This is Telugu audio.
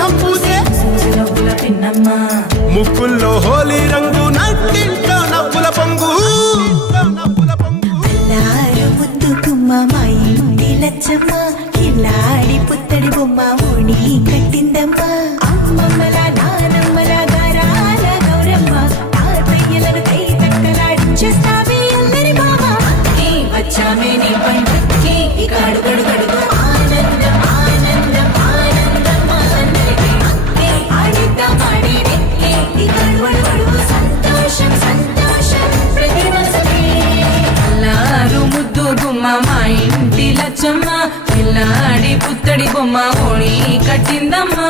గంధం పూసే ముక్కుల్లో హోలీ రంగు నట్టింట్లో నవ్వుల పొంగు మా ఇంటి లచ్చమ్మ కిల్లాడి పుత్తడి బొమ్మ ఓణి కట్టిందమ్మ అమ్మమ్మల నానమ్మల గారాల గౌరమ్మ తాతయ్యలను కై తక్కలాడించేస్తావే అందరి బావ వచ్చామే నీ పండుగకి ఇక అడుగడుగడుగు ఆనందం ఆనందం ఆనందం అందరికీ అక్కే ఆడిద్దాం ఆడినెక్కే ఇక అడుగడుగడుగు సంతోషం సంతోషం ప్రతి మనసుకి అల్లారు ముద్దు గుమ్మ మా ఇంటి లచ్చమ్మ పిల్లాడి పుత్తడి బొమ్మ ఓణి కట్టిందమ్మా